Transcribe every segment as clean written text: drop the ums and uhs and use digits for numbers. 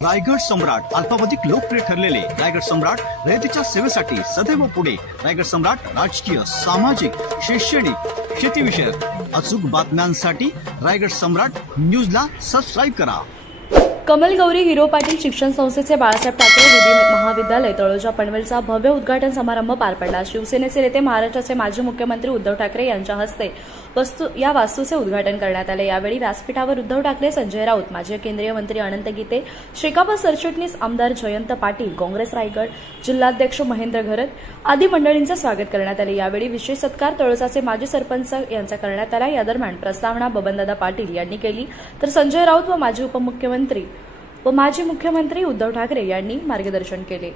रायगड सम्राट अल्पावधीत लोकप्रिय ठरलेले रायगड सम्राट रयतेच्या सेवेसाठी सदैव पुढे। रायगड सम्राट राजकीय, सामाजिक, शैक्षणिक, शेतीविषयक अचूक बातम्यांसाठी रायगड सम्राट न्यूजला सबस्क्राइब करा। कमलगौरी हिरो पाटील शिक्षण संस्थेचे बाळासाहेब ठाकरे विधी महाविद्यालय तळोजा पनवेलचा भव्य उद्घाटन समारंभ पार पडला। शिवसेनेचे नेते महाराष्ट्राचे माजी मुख्यमंत्री उद्धव ठाकरे यांच्या हस्ते वास्तूचे उद्घाटन करण्यात आले। यावेळी व्यासपीठावर उद्धव ठाकरे, संजय राऊत, माजी केंद्रीय मंत्री अनंत गीते, शेकाप सरचिटणीस आमदार जयंत पाटील, काँग्रेस रायगड जिल्हाध्यक्ष महेंद्र घरत आदी मंडळींचे स्वागत करण्यात आले। यावेळी विशेष सत्कार तळोजाचे माजी सरपंच यांचा करण्यात आला। या दरम्यान प्रस्तावना बबनदादा पाटील यांनी केली, तर संजय राऊत व माजी उपमुख्यमंत्री व माजी मुख्यमंत्री उद्धव ठाकरे यांनी मार्गदर्शन केले।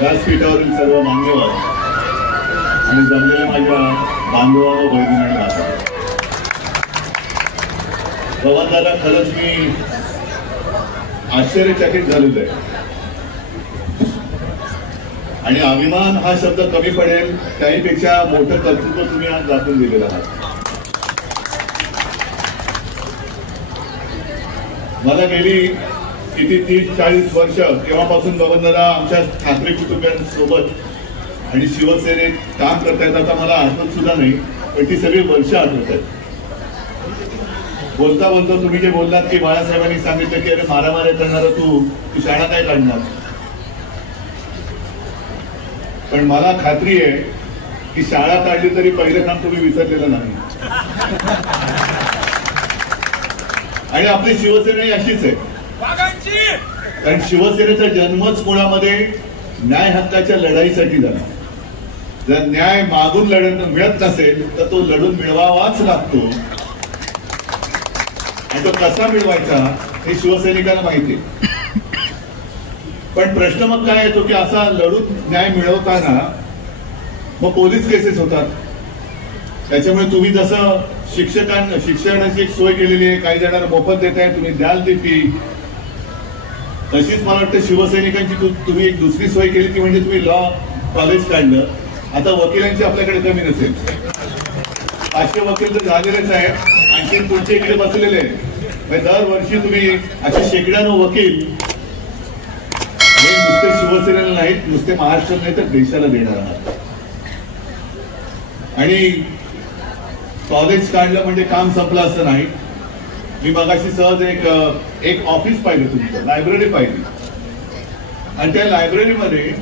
व्यासपीठावरील सर्व मान्यवर आणि जमलेल्या माझ्या बांधवांनो, बहिणींनो आणि माता, बबनदादा, खरंच मी आश्चर्यचकित झालेलो आहे आणि अभिमान हा शब्द कमी पडेल त्याहीपेक्षा मोठं कर्तृत्व तुम्ही आज दाखवून दिलेलं आहात। मला गेली किती 30-40 वर्ष केव्हापासून बबनदादा आमच्या ठाकरे कुटुंबियांसोबत आणि शिवसेनेत काम करतायत आता मला आठवत सुद्धा नाही, पण ती सगळी वर्ष आठवत आहेत। बोलता बोलता तुम्ही जे बोललात की बाळासाहेबांनी सांगितलं की अरे मारामाऱ्या करणारा तू शाळा काय काढणार, पण मला खात्री आहे की शाळा काढली तरी पहिलं काम तुम्ही विसरलेलं नाही। आणि आपली शिवसेना अशीच आहे, कारण शिवसेनेचा जन्मच मुळामध्ये न्याय हक्काच्या लढाईसाठी झाला। जर न्याय मागून मिळत नसेल तर तो लढून मिळवावाच लागतो आणि तो कसा मिळवायचा हे शिवसैनिकांना माहिती आहे। पण प्रश्न मग काय येतो की असा लढून न्याय मिळवताना मग पोलीस केसेस होतात। त्याच्यामुळे तुम्ही जसं शिक्षणाची एक सोय केलेली आहे, काही जणांना मोफत देताय, तुम्ही द्याल ती फी, तशीच मला वाटतं शिवसैनिकांची तुम्ही एक दुसरी सोय केली ती म्हणजे तुम्ही लॉ कॉलेज काढलं। आता वकिलांची आपल्याकडे कमी नसेल, 500 वकील तर झालेलेच आहेत, आणखी पुढचे इकडे बसलेले आहेत। दरवर्षी तुम्ही असे शेकड्यानो वकील हे नुसते शिवसेनेला नाहीत, नुसते महाराष्ट्रात नाही तर देशाला देणार आहात। आणि कॉलेज काढलं म्हणजे काम संपलं असं नाही। मी मगाशी सहज एक ऑफिस पाहिलं, तुमचं लायब्ररी पाहिली, आणि त्या लायब्ररीमध्ये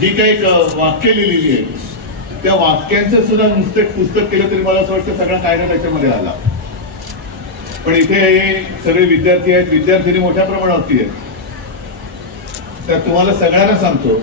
जी काही वाक्य लिहिलेली आहे त्या वाक्यांचं सुद्धा नुसते पुस्तक केलं तरी मला असं वाटतं सगळा कायदा त्याच्यामध्ये आला। पण इथे हे सगळे विद्यार्थी आहेत, विद्यार्थिनी मोठ्या प्रमाणावरती आहेत। तर तुम्हाला सगळ्यांना सांगतो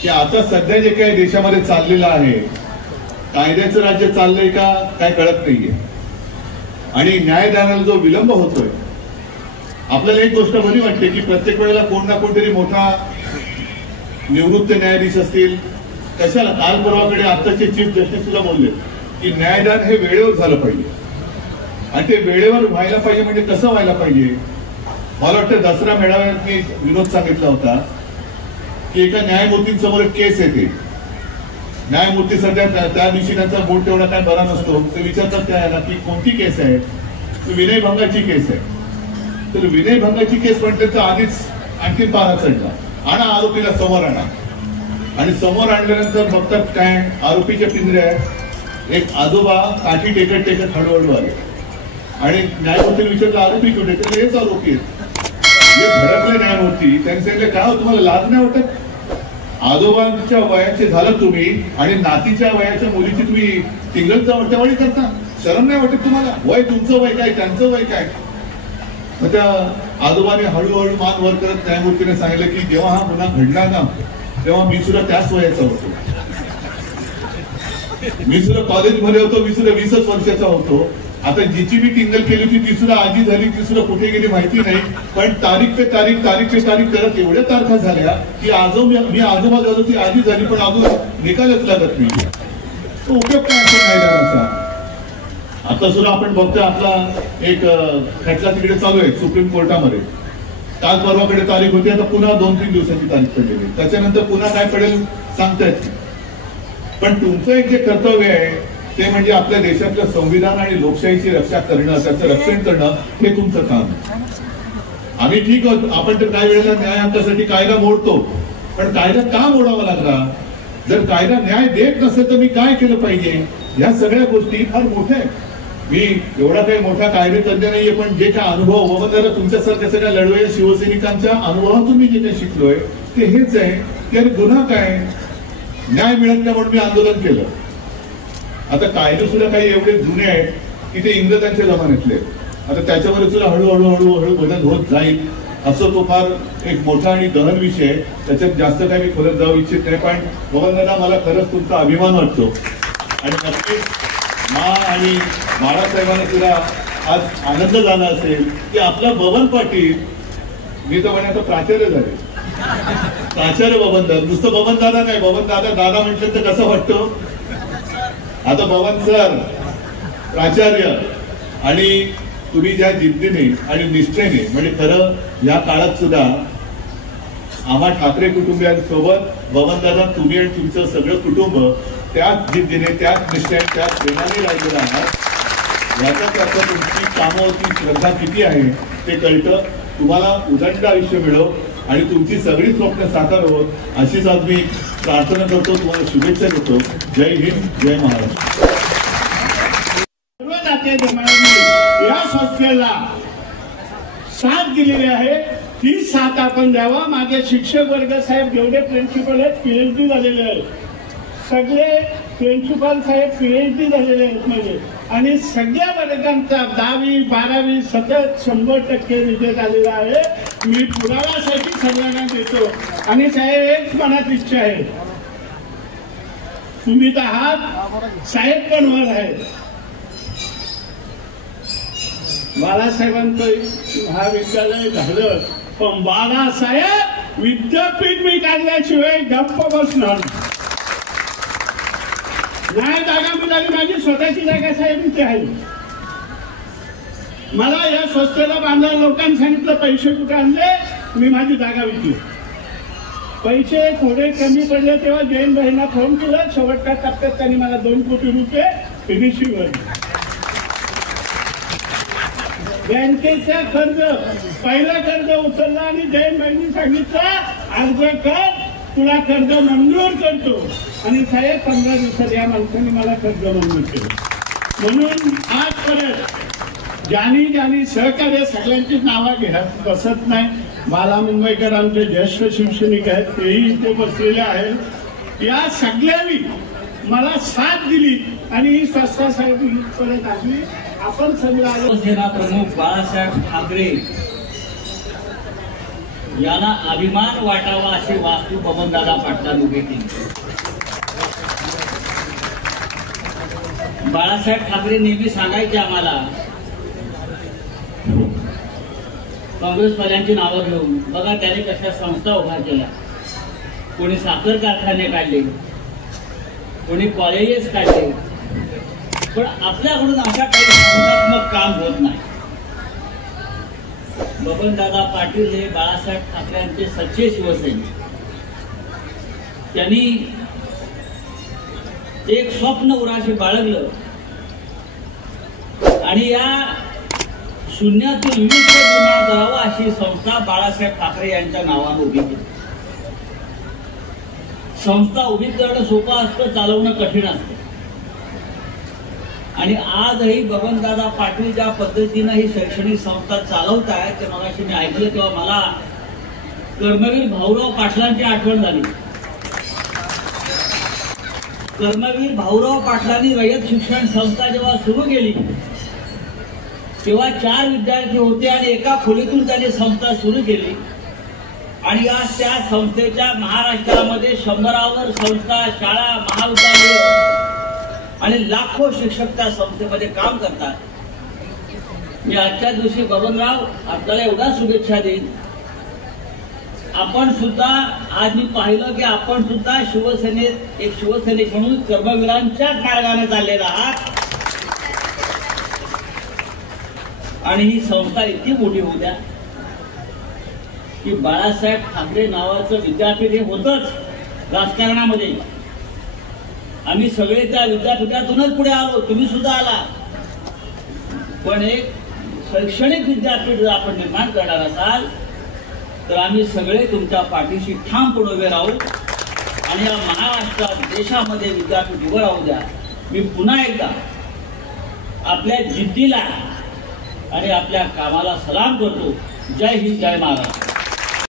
की आता सध्या जे काही देशामध्ये चाललेलं आहे, कायद्याचं राज्य चाललंय का काय कळत नाहीये, आणि न्यायदानाला जो विलंब होतोय, आपल्याला एक गोष्ट बरी वाटते की प्रत्येक वेळेला कोण ना कोणतरी मोठा निवृत्त न्यायाधीश असतील, कशाला काल परवाकडे आत्ताचे चीफ जस्टिस सुद्धा बोलले की न्यायदान हे वेळेवर झालं पाहिजे, आणि ते वेळेवर व्हायला पाहिजे म्हणजे कसं व्हायला पाहिजे। मला वाटतं दसरा मेळाव्यात मी विनोद सांगितला होता की एका न्यायमूर्तींसमोर एक केस येते, न्यायमूर्ती सध्या त्या दिवशी त्यांचा मूड तेवढा काय बरा नसतो, ते विचारतात त्याला की कोणती केस आहे, विनयभंगाची केस आहे। तर विनयभंगाची केस म्हणते तर आधीच आणखी पारा चढला, आणा आरोपीला समोर आणा, आणि समोर आणल्यानंतर बघतात काय आरोपीच्या पिंजऱ्यात एक आजोबा काठी टेकत टेकत हळूहळू आले, आणि न्यायमूर्तीने विचारलं आरोपी कुठे, तर हेच आरोपी आहेत। हे भडकले न्यायमूर्ती, त्यांनी सांगितलं काय हो तुम्हाला लाज नाही वाटत, आजोबांच्या वयाचे झालं तुम्ही आणि नातीच्या वयाच्या मुलीची तुम्ही टिंगलचा वटवाळी करता, शरम नाही वाटत तुम्हाला, वय तुमचं वय काय त्यांचं वय काय। मग त्या आजोबाने हळूहळू मान वर करत न्यायमूर्तीने सांगितलं की जेव्हा हा गुन्हा घडला ना तेव्हा मी सुद्धा त्याच वयाचा होतो, मी सुद्धा कॉलेजमध्ये होतो, मी सुद्धा 20 वर्षाचा होतो। आता जिची मी टिंगल केली होती ती सुद्धा आजी झाली, ती सुद्धा कुठे गेली माहिती नाही, पण तारीख पे तारीख करत एवढ्या तारखा झाल्या की मी आजोबा झालो, ती आजी झाली, पण अजून निकालच लागत नाही। तो उपयोग काय न्यायदानाचा? आता सुद्धा आपण बघतोय आपला एक खटला तिकडे चालू आहे सुप्रीम कोर्टामध्ये, काल परवाकडे तारीख होती, आता पुन्हा 2-3 दिवसाची तारीख पडलेली, त्याच्यानंतर पुन्हा काय पडेल सांगता येत नाही. पण तुमचं एक जे कर्तव्य आहे ते म्हणजे आपल्या देशातलं संविधान आणि लोकशाहीची रक्षा करणं, त्याचं रक्षण करणं हे तुमचं काम आहे. आम्ही ठीक आहोत, आपण तर काही वेळेला न्याय हक्कासाठी कायदा मोडतो, पण कायदा का मोडावा लागला? जर कायदा न्याय देत नसेल तर मी काय केलं पाहिजे? या सगळ्या गोष्टी फार मोठ्या आहेत. मी एवढा काही मोठा कायदेतज्ञ नाहीये, पण जे काय अनुभव वगैरे तुमच्यासारख्या सगळ्या लढवय्या शिवसैनिकांच्या अनुभवातून मी जे काही शिकलोय ते हेच आहे की गुन्हा काय, न्याय मिळत नाही म्हणून मी आंदोलन केलं. आता कायदे सुद्धा काही एवढे जुने आहेत की ते इंग्रजांच्या जमान्यातले, आता त्याच्यावर सुद्धा हळूहळू बदल होत जाईल. असं तो फार एक मोठा आणि गहन विषय आहे, त्याच्यात जास्त काही मी खोलात जाऊ इच्छित नाही. पण भवनदादा, मला खरंच तुमचा अभिमान वाटतो आणि नक्कीच आणि बाळासाहेबांना सुद्धा आज आनंद झाला असेल की आपला बबन पाटील, मी तर म्हणे आता प्राचार्य झाले, प्राचार्य बबन दादा, नुसतं बबन दादा नाही, बबन दादा दादा म्हटलं तर कसं वाटतं? आता बबन सर प्राचार्य, आणि तुम्ही ज्या जिद्दीने आणि निष्ठेने, म्हणजे खरं या काळात सुद्धा आम्हा ठाकरे कुटुंबियांसोबत बबनदादा तुम्ही आणि तुमचं सगळं कुटुंब त्याच जिद्दीने, त्याच निष्ठेने, त्याच प्रेमाने राहिलेलं आहात. याचाच अर्थ तुमची कामावरती श्रद्धा किती आहे ते कळतं. तुम्हाला उदंड आयुष्य मिळो आणि तुमची सगळी स्वप्न साकार होत अशीच आज मी प्रार्थना करतो, तुम्हाला शुभेच्छा देतो. जय हिंद, जय महाराष्ट्र. या संस्थेला साथ दिलेली आहे, ती साथ आपण द्यावा. माझे शिक्षक वर्ग साहेब जेवढे प्रिन्सिपल आहेत PhD झालेले आहेत, सगळे प्रिन्सिपल साहेब PhD झालेले आहेत म्हणजे, आणि सगळ्या वर्गांचा 10वी 12वी सतत 100% रिझल्ट आलेला आहे. मी पुराव्यासाठी सगळ्यांना देतो. आणि साहेब एक मनात इच्छा आहे, तुम्ही तर आहात, साहेब पण वर आहेत. बाळासाहेबांचं महाविद्यालय झालं, पण बाळासाहेब विद्यापीठ मी काढल्याशिवाय गप्प बसणार नाही. जागा मिळाली, माझी स्वतःची जागा साहेब इथे आहे. मला या संस्थेला बांधणाऱ्या लोकांनी सांगितलं पैसे कुठे आणले, मी माझी जागा विकली. पैसे थोडे कमी पडले तेव्हा जैन भाईंना फोन केला, शेवटच्या टप्प्यात त्यांनी मला 2 कोटी रुपये फिनिशिंग वर. बँकेचा कर्ज, पहिला कर्ज उचलला आणि जैन भाईंनी सांगितलं अर्ज कर, तुला कर्ज मंजूर करतो. आणि साहेब 15 दिवसात या माणसाने मला कर्ज मंजूर केलं. म्हणून आजपर्यंत ज्यांनी सहकार्य, सगळ्यांची नावं घेत बसत नाही. बाला मुंबईकर आमचे ज्येष्ठ शिवसैनिक आहेत, तेही इथे बसलेले आहेत. या सगळ्यांनी मला साथ दिली आणि ही संस्था साहेब परत आली. आपण सगळं सेना प्रमुख बाळासाहेब ठाकरे यांना अभिमान वाटावा अशी वास्तू बबनदादा पाटलांनी उभी केली. बाळासाहेब ठाकरे नेहमी सांगायचे आम्हाला, काँग्रेसवाल्यांची नावं घेऊन, बघा त्याने कशा संस्था उभा केल्या, कोणी साखर कारखाने काढले, कोणी कॉलेजेस काढले, पण आपल्याकडून अशा काही संस्थात्मक काम होत नाही. बबनदादा पाटील हे बाळासाहेब ठाकरेंचे सच्चे शिवसैनिक. त्यांनी एक स्वप्न उराशी बाळगलं आणि या शून्यातून विविध निर्माण करावं अशी संस्था बाळासाहेब ठाकरे यांच्या नावानं उभी केली. संस्था उभी करणं सोपं असतं, चालवणं कठीण असतं. आणि आजही बबनदादा पाटील ज्या पद्धतीनं ही शैक्षणिक संस्था चालवत आहेत ते मगाशी मी ऐकलं तेव्हा मला कर्मवीर भाऊराव पाटलांची आठवण झाली. कर्मवीर भाऊराव पाटलांनी रयत शिक्षण संस्था जेव्हा सुरू केली तेव्हा 4 विद्यार्थी होते आणि एका खोलीतून त्यांनी संस्था सुरू केली. आणि आज त्या संस्थेच्या महाराष्ट्रामध्ये 100वर संस्था, शाळा, महाविद्यालय आणि लाखो शिक्षक त्या संस्थेमध्ये काम करतात. मी आजच्या दिवशी बबनराव आपल्याला एवढा शुभेच्छा देईन, आपण सुद्धा आज मी पाहिलं की आपण सुद्धा शिवसेनेत एक शिवसैनिक म्हणून कर्मवीरांच्याच मार्गाने चाललेला आहात. आणि ही संस्था इतकी मोठी होऊ द्या. की बाळासाहेब ठाकरे नावाचं विद्यापीठ हे होतच राजकारणामध्ये. आम्ही सगळे त्या विद्यापीठातूनच पुढे आलो, तुम्ही सुद्धा आला. पण एक शैक्षणिक विद्यापीठ जर आपण निर्माण करणार असाल तर आम्ही सगळे तुमच्या पाठीशी ठामपणे उभे राहू आणि या महाराष्ट्रात देशामध्ये विद्यापीठ उभं राहू द्या. मी पुन्हा एकदा आपल्या जिद्दीला आणि आपल्या कामाला सलाम करतो. जय हिंद, जय महाराष्ट्र.